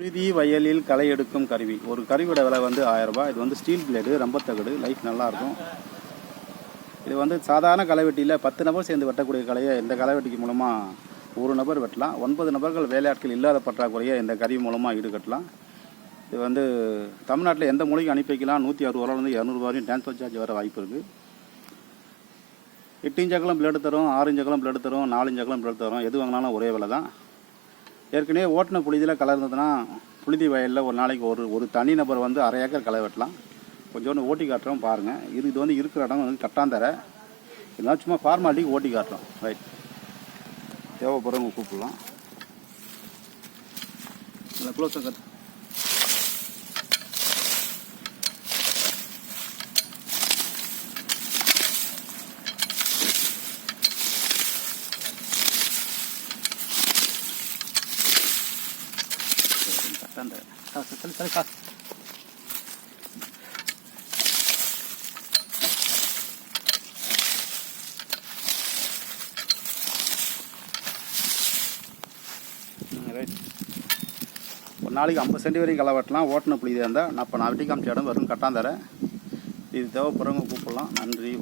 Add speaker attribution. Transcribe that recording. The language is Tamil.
Speaker 1: உறுதி வயலில் களை எடுக்கும் கருவி ஒரு கருவியோட விலை வந்து ரூபாய் இது வந்து ஸ்டீல் பிளேடு ரொம்ப தகடு லைஃப் நல்லாயிருக்கும் இது வந்து சாதாரண களைவெட்டியில் பத்து நபர் சேர்ந்து வெட்டக்கூடிய கலையை இந்த களைவெட்டிக்கு மூலமாக ஒரு நபர் வெட்டலாம் ஒன்பது நபர்கள் வேலையாட்கள் இல்லாத பற்றாக்குறையை இந்த கருவி மூலமாக ஈடுகட்டலாம் இது வந்து தமிழ்நாட்டில் எந்த மொழிக்கும் அனுப்பி வைக்கலாம் நூற்றி அறுபதுலேருந்து இரநூறுபா வரையும் டிரான்ஸ்ஃபர் சார்ஜ் வர வாய்ப்பு இருக்குது எட்டு இன்ச்சக்கெல்லாம் பிளேடு தரும் ஆறு இன்ச்சக்கெல்லாம் பிளேடு தரும் நாலு இன்ச்சக்கெல்லாம் பிளேடு தரும் எது வாங்கினாலும் ஒரே விலை தான் ஏற்கனவே ஓட்டின புழுதியில் கலர்ந்ததுன்னா புழுதி வயலில் ஒரு நாளைக்கு ஒரு ஒரு தனி நபர் வந்து அரை ஏக்கர் களை வெட்டலாம் கொஞ்சோண்டு ஓட்டி காட்டுறோம் பாருங்கள் இது இது வந்து இருக்கிற இடம் வந்து கட்டாந்தர இதெல்லாம் சும்மா ஃபார்மாலிட்டிக்கு ஓட்டி காட்டுறோம் ரைட் தேவைப்படுறவங்க கூப்பிடலாம் இல்லை க்ளோஸாக கட்டு ತಂದೆ mm, ஒரு நாளைக்கு ஐம்பது சென்டி வரைக்கும் களை வெட்டலாம் ஓட்டின புள்ளி இருந்தால் நான் இப்போ நான் வெட்டி காமிச்ச இடம் வரும் கட்டாந்தரேன் இது தேவைப்படுறவங்க கூப்பிடலாம் நன்றி